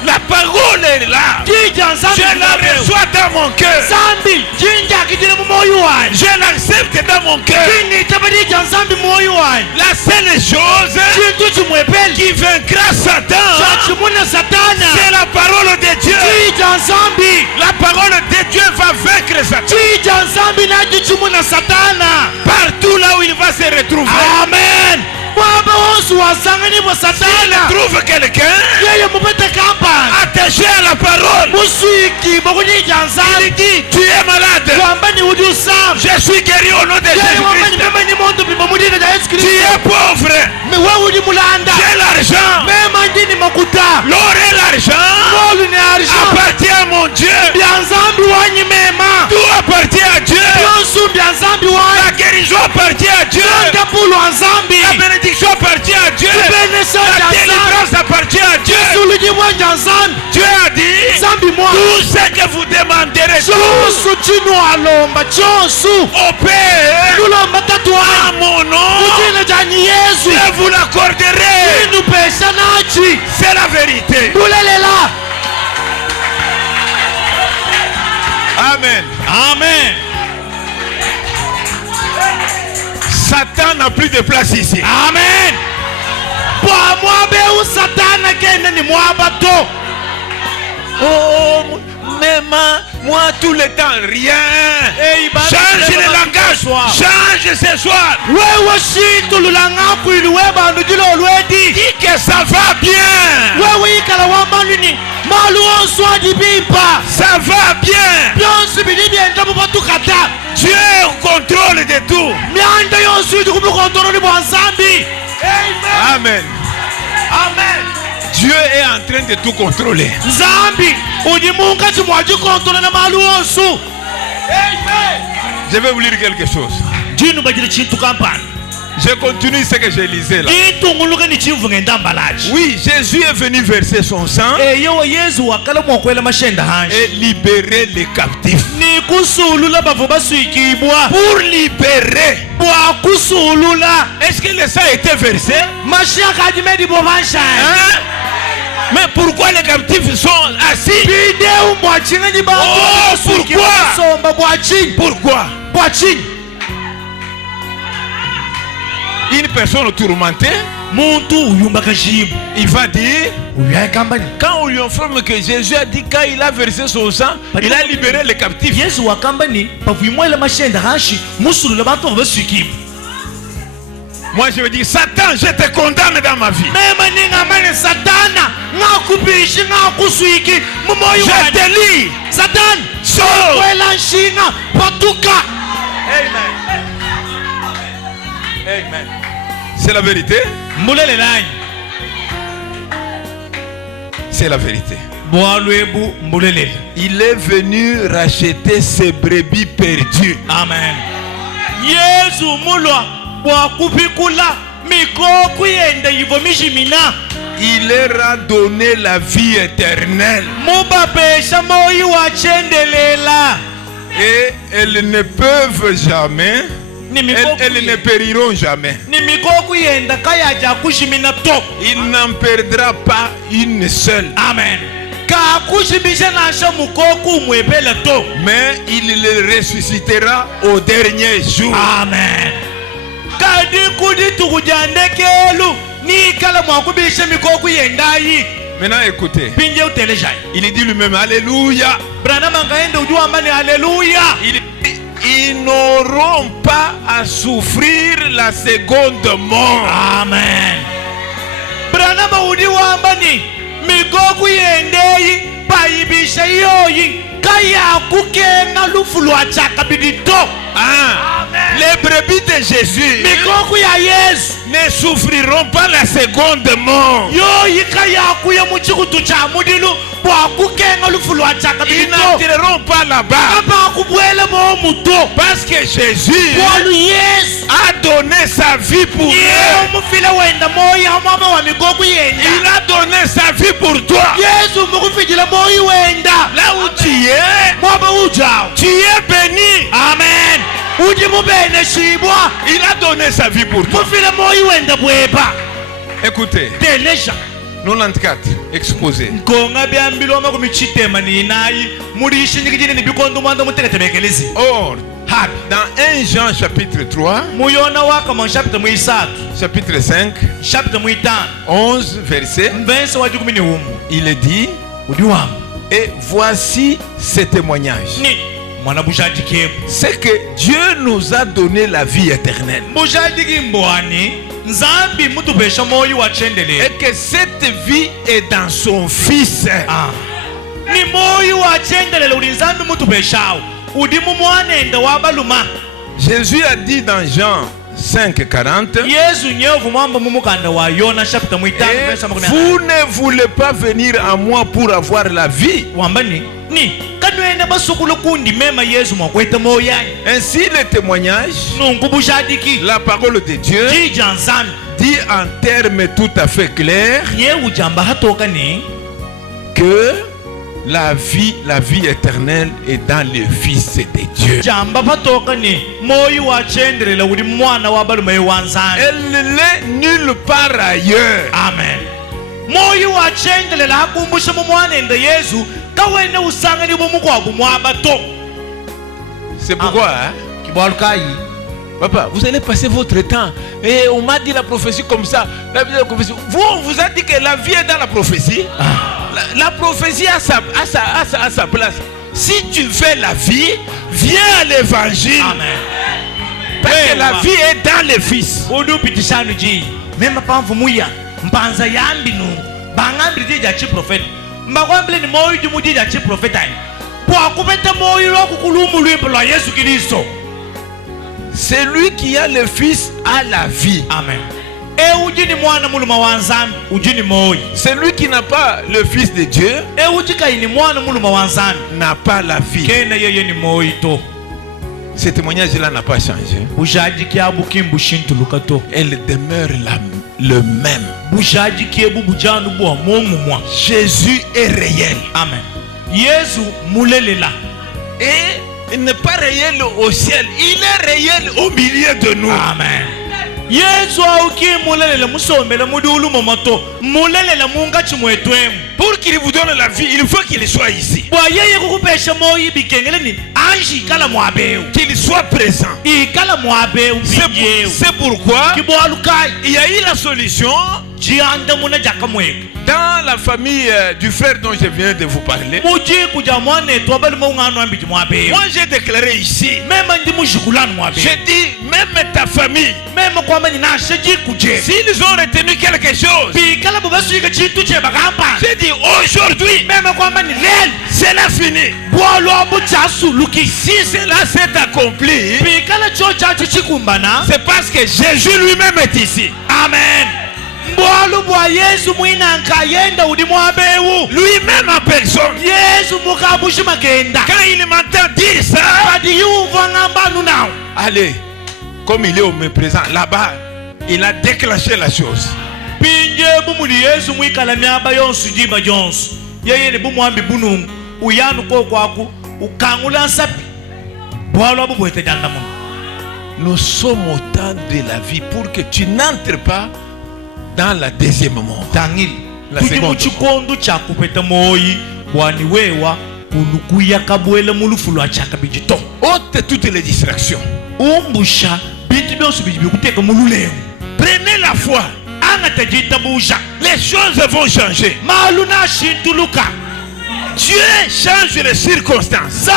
La parole est là. jija nzambi Je la reçois dans mon cœur. zambi jinja kitile mu moyo wanje Je l'accepte dans mon cœur. kini tabadija nzambi moyo wanje La seule chose chintu chimwepeli qui vaincra Satan, chachimuna satana c'est la parole de Dieu. jija nzambi La parole de Dieu va vaincre Satan. jija nzambi najichimuna satana Partout là où il va se retrouver. amen baba wonse wasanganiwa S'il satana trouve quelqu'un yeye mupete kampani attaché à la parole, muswiki bokujija il nzambi dit tu es malade. wamba ni udi usambi Je suis guéri au nom de yeye wamba ni Jésus-Christ. mema ni muntu pimba mudina ja Yesu Tu Kristo es pauvre. wewe udi mulanda J'ai l'argent. mema ndini makuta L'or et l'argent molu ni arisha appartient à mon Dieu. bya nzambi wanyi mema Tout appartient à Dieu. byonsu bya nzambi wanyi La guérison appartient à Dieu. ndapulu wa nzambi La bénédiction appartient à Dieu. benesa La ja nzambi délivrance appartient à Dieu. sulujibwa ja nzambi Dieu a dit nzambi mwa tout ce que vous demanderez chonsu chinu alomba chonsu au Père lulomba tatu à wanyi mon nom, kujina jani Yesu je vous l'accorderai. inu pesa nachi C'est la vérité. bulelela Amen. amen Satan n'a plus de place ici. amen bwa mwabeu satana kene ni mwabato Oh, même moi tout le temps, rien. Change le langage. Change ce soir. wewe shitu lulangaku ili webandu jilo olwedi Dis que ça va bien. wewe ikala wamaluni malu onsu adibipa Ça va bien. byonsi bili byenda mubatukata Dieu est au contrôle de tout. myanda yonsi idi kumukontoroni bwa nzambi Amen. Amen. Dieu est en train de tout contrôler. nzambi udi munkati mwajikontola na malu onsu Je vais vous lire quelque chose. jinu bajili chintu kampani Je continue ce que j'ai lisé là. itunguluke ni chivu ngendambalaji Oui, Jésus est venu verser son sang yewe yesu wakala mwakwela mashenda hanji et libérer les captifs. ni kusulula bavu baswikibwa Pour libérer. bwa kusulula Est-ce que le sang a été versé? mashaka ajimedi bobashani Hein? Mais pourquoi les captifs sont assis? bideu bwachinganyi Oh, pourquoi? basomba bwachini Pourquoi? bwachini Une personne tourmentée, muntu uyumba kashimu il va dire, uyayikambani quand on lui informe que Jésus a dit quand il a versé son sang, il a libéré les captifs. yesu wakambani pavuyimwela mashenda hanshi musulula bantu bava baswikibwa Moi je veux dire, Satan, je te condamne dans ma vie. mema ningamane satana ngakubishi ngakuswiki mumoyo Je wanje te lis. satani Sors. kwela nshinga patuka Amen. Amen. C'est la vérité. mbulelelanyi C'est la vérité. bwalwebu mbulelela Il est venu racheter ses brebis perdues. amen yesu mulwa bwakupikula mikoku yenda yivo mishimina Il leur a donné la vie éternelle. mubapesha moyi wachendelela Et elles ne peuvent jamais, ni elles ne périront jamais. mikoku yenda kayaja kushimina to Il n'en perdra pas une seule. amen kakushimisha nasha mukoku mwepela to Mais il les ressuscitera au dernier jour. amen kadi kudi tukujandekelu nikala mwakubisha mikoku yendayi Maintenant écoutez, pinje utelejai il dit lui-même Alléluia. branama ngaende ujuambani haleluya Il dit, ils n'auront pas à souffrir la seconde mort. amen branama udiwambani mikoku yendeyi payibisha iyoyi kayakukenga lufu lwachakabidito Ah, les brebis de Jésus mikoku ya yesu ne souffriront pas la seconde mort. yoyi kayakuya muchikutu cha mudilu bwakukenga lufu Ils lwachakabidito n'entreront pas là-bas. abakubwele momuto Parce que Jésus bwalu yesu a donné sa vie pour yewe eux. umufile wenda moyi hamwama wa mikoku yenda Il a donné sa vie pour toi. yesu mukufijila moyi wenda Là où tu es, mwaba ujao tu es béni. amen Il a donné sa vie pour toi. Écoutez. 94 exposé. Or, dans 1 Jean chapitre 3, chapitre 5, 11 verset, il est dit, et voici ce témoignage. C'est que Dieu nous a donné la vie éternelle. Et que cette vie est dans son Fils. Jésus a dit dans Jean 5:40, vous ne voulez pas venir à moi pour avoir la vie. Ainsi le témoignage, la parole de Dieu dit en termes tout à fait clairs que la vie éternelle est dans le Fils de Dieu. Elle n'est nulle part ailleurs. Amen. C'est pourquoi papa, vous allez passer votre temps. Et on m'a dit la prophétie comme ça. Vous, on vous a dit que la vie est dans la prophétie. La prophétie a sa place. Si tu veux la vie, viens à l'évangile. Amen. Parce que la vie est dans le Fils. Celui qui a le Fils a la vie. Amen. Celui qui n'a pas le Fils de Dieu n'a pas la vie. Ce témoignage-là n'a pas changé. Elle demeure le même. Jésus est réel. Amen. Et il n'est pas réel au ciel, il est réel au milieu de nous. Amen. Pour qu'il vous donne la vie, il faut qu'il soit ici. Qu'il soit présent. C'est pourquoi il y a eu la solution dans la famille du frère dont je viens de vous parler. Moi j'ai déclaré ici, j'ai dit même ta famille, s'ils ont retenu quelque chose, j'ai dit aujourd'hui cela fini. Si cela s'est accompli, c'est parce que Jésus lui-même est ici. Amen. Lui-même en personne. Quand il m'entend dire ça, allez, comme il est au présent là-bas, il a déclenché la chose. Nous sommes au temps de la vie pour que tu n'entres pas dans la deuxième mort. La seconde ôte toutes les distractions. Prenez la foi. Les choses vont changer. Dieu change les circonstances.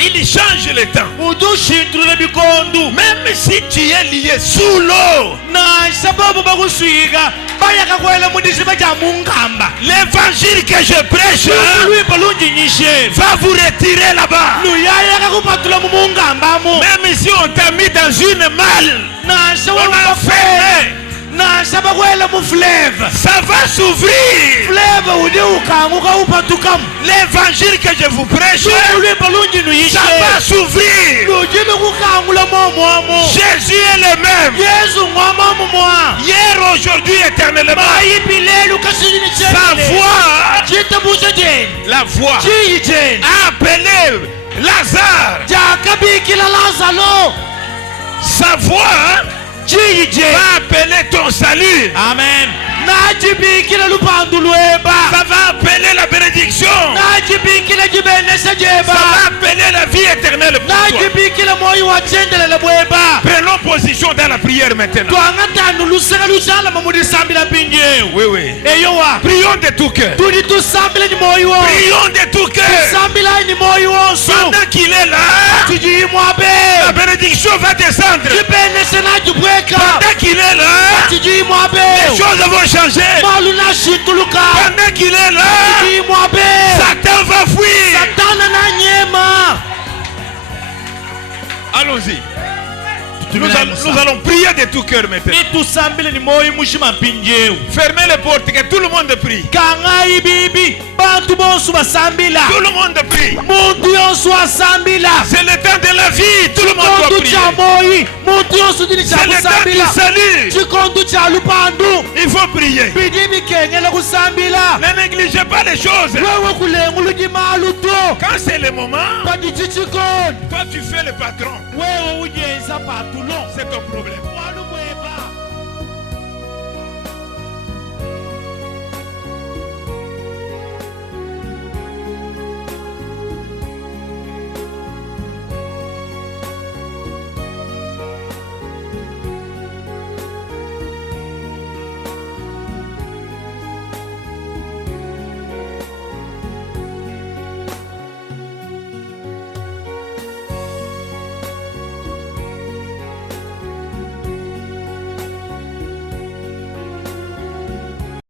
Il change le temps. Même si tu es lié sous l'eau, l'évangile que je prêche va vous retirer là-bas. Même si on t'a mis dans une malle, on a fermé, ça va s'ouvrir. L'évangile que je vous prêche, ça va s'ouvrir. Jésus est le même. Hier, aujourd'hui, éternellement. Sa voix, la voix, a appelé Lazare. jakabikila lazalo Sa voix jiyije va appeler ton salut. amen najibikila lupandu lweba Ça va appeler la bénédiction. najibikila jibenesa Ça jeba va appeler la vie éternelle pour toi. najibikila moyo wacendelela bweba Prenons position dans la prière maintenant. twangatanu luseka lusala mamulisambila pinjewu Oui, oui. eyowa Prions de tout cœur. tuli tusambile ni moyo wo Prions de tout cœur. tusambila ni moyo wonso Pendant qu'il est là, la tijiyimwabe bénédiction va descendre. jibenese najibweka Pendant qu'il est là, les tijiyimwabe choses vont changer. malu nashintuluka Pendant qu'il est là, tijiyimwabe Satan va fuir. satana nanyema Allons-y. Nous allons prier de tout cœur maintenant. nitusambile ni moyo mushima mpinjewu Fermez les portes, que tout le monde prie. kangayi bibi bantu bonsu basambila Tout le monde prie. muntu yonsu asambila C'est le temps de la vie. Tout le monde doit chikondu prier. cha moyi muntu yonsu dini cha C'est le temps du kusambila salut. chikondu cha lupandu Il faut prier. bidi bikengela kusambila Ne négligez pas les choses. wewe kulengulu jimalu to Quand c'est le moment, padi chichikondi toi tu fais le patron. wewe ujenza patulo C'est ton problème.